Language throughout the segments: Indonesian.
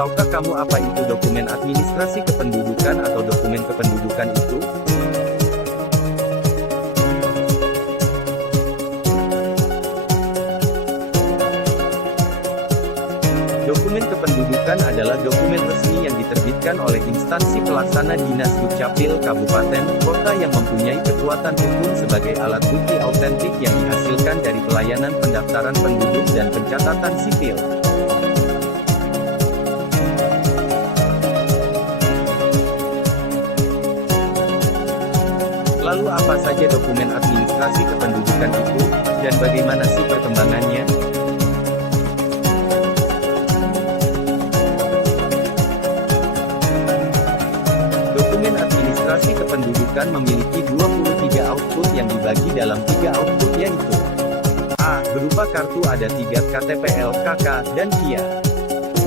Tahukah kamu apa itu dokumen administrasi kependudukan atau dokumen kependudukan itu? Dokumen kependudukan adalah dokumen resmi yang diterbitkan oleh instansi pelaksana dinas Dukcapil Kabupaten, Kota yang mempunyai kekuatan hukum sebagai alat bukti autentik yang dihasilkan dari pelayanan pendaftaran penduduk dan pencatatan sipil. Lalu apa saja dokumen administrasi kependudukan itu, dan bagaimana sih perkembangannya? Dokumen administrasi kependudukan memiliki 23 output yang dibagi dalam 3 output yaitu A. Berupa kartu ada 3 KTPL, KK, dan KIA.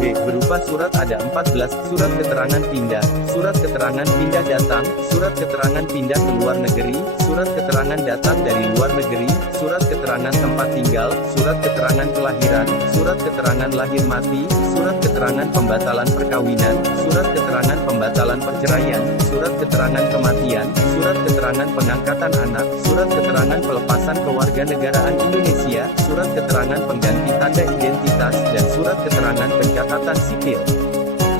B. Berupa surat ada 14, surat keterangan pindah, surat keterangan pindah datang, surat keterangan pindah ke luar negeri, surat keterangan datang dari luar negeri, surat keterangan tempat tinggal, surat keterangan kelahiran, surat keterangan lahir mati, surat keterangan pembatalan perkawinan, surat keterangan pembatalan perceraian, surat keterangan kematian, surat keterangan pengangkatan anak, surat keterangan pelepasan kewarganegaraan Indonesia, surat keterangan pengganti tanda identitas, dan surat keterangan pencatatan sipil.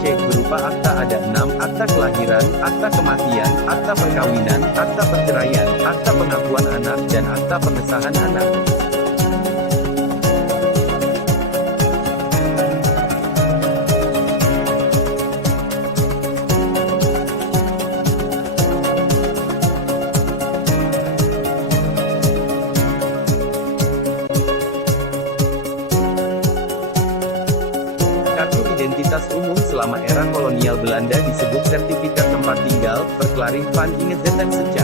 C. Berupa akta ada 6, akta kelahiran, akta kematian, akta perkawinan, akta perceraian, akta pengakuan anak, dan akta pengesahan anak. Kartu identitas umum selama era kolonial Belanda disebut sertifikat tempat tinggal, verklaring van ingezettenseja.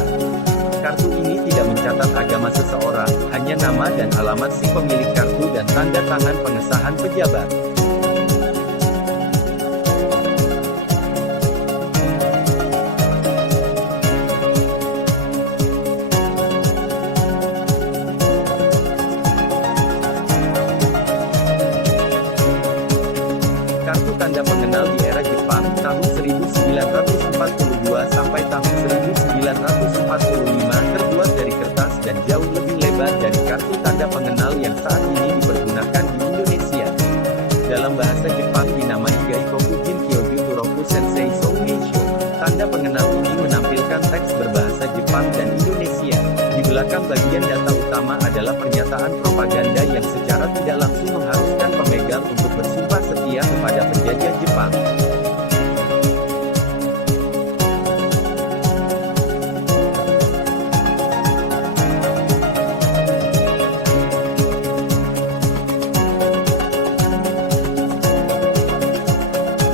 Kartu ini tidak mencatat agama seseorang, hanya nama dan alamat si pemilik kartu dan tanda tangan pengesahan pejabat. Kartu tanda pengenal di era Jepang, tahun 1942 sampai tahun 1945 terbuat dari kertas dan jauh lebih lebar dari kartu tanda pengenal yang saat ini dipergunakan di Indonesia. Dalam bahasa Jepang dinamai Gaikoku Jin Kyoju Turoku Sensei Soumeisho. Tanda pengenal ini menampilkan teks berbahasa Jepang dan Indonesia. Di belakang bagian data utama adalah pernyataan propaganda yang secara tidak langsung mengharuskan pemegang untuk bersumpah setia kepada penjajah Jepang.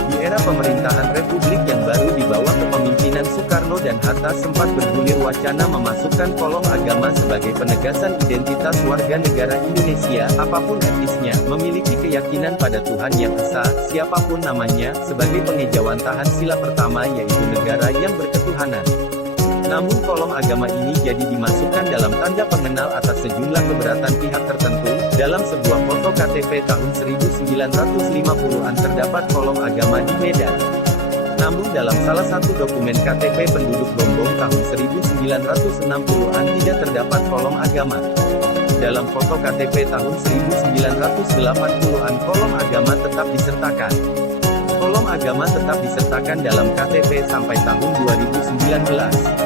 Di era pemerintahan Republik yang baru di bawah kepemimpinan Soekarno dan Hatta sempat bergulir wacana memasukkan kolom agama sebagai penegasan identitas warga negara Indonesia, apapun etnisnya, memiliki keyakinan pada Tuhan Yang Esa, siapapun namanya, sebagai pengejawantahan sila pertama yaitu negara yang berketuhanan. Namun kolom agama ini jadi dimasukkan dalam tanda pengenal atas sejumlah keberatan pihak tertentu. Dalam sebuah foto KTP tahun 1950-an terdapat kolom agama di Medan. Namun dalam salah satu dokumen KTP penduduk Lombok tahun 1960-an tidak terdapat kolom agama. Dalam foto KTP tahun 1980-an kolom agama tetap disertakan. Kolom agama tetap disertakan dalam KTP sampai tahun 2019.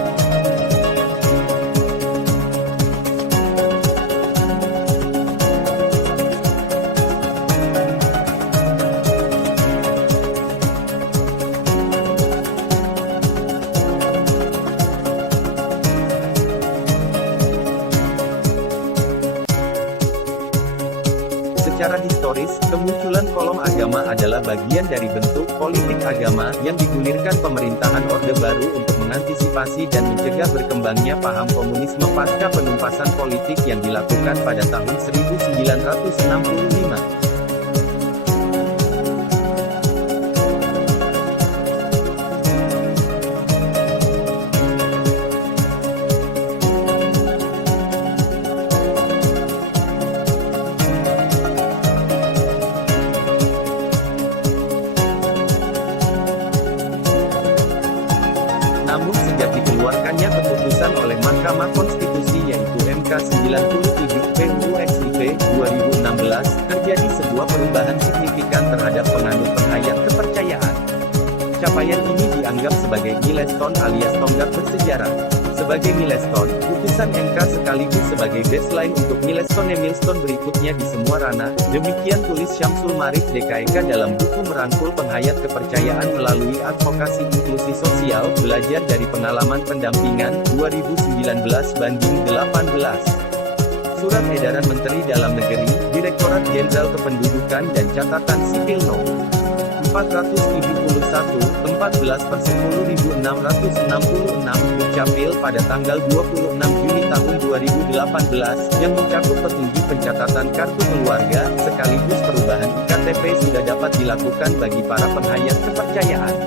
Secara historis, kemunculan kolom agama adalah bagian dari bentuk politik agama yang digulirkan pemerintahan Orde Baru untuk mengantisipasi dan mencegah berkembangnya paham komunisme pasca penumpasan politik yang dilakukan pada tahun 1965. 97 PUU/SIP 2016, terjadi sebuah perubahan signifikan terhadap penganut penghayat kepercayaan. Capaian ini dianggap sebagai milestone alias tonggak bersejarah. Sebagai milestone, putusan MK sekaligus sebagai baseline untuk milestone berikutnya di semua ranah. Demikian tulis Syamsul Marif DKEK dalam buku Merangkul Penghayat Kepercayaan Melalui Advokasi Inklusi Sosial, Belajar dari Pengalaman Pendampingan, 2019/18. Surat Edaran Menteri Dalam Negeri, Direktorat Jenderal Kependudukan dan Catatan Sipil No. 471, 14/10.666, Dukcapil pada tanggal 26 Juni tahun 2018, yang mencakup petunjuk pencatatan kartu keluarga, sekaligus perubahan IKTP sudah dapat dilakukan bagi para penghayat kepercayaan.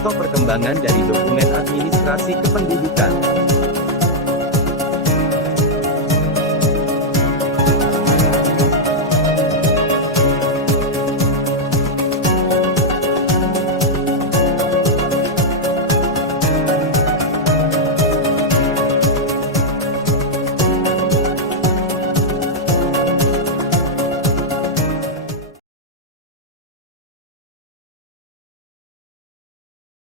Contoh perkembangan dari dokumen administrasi kependudukan.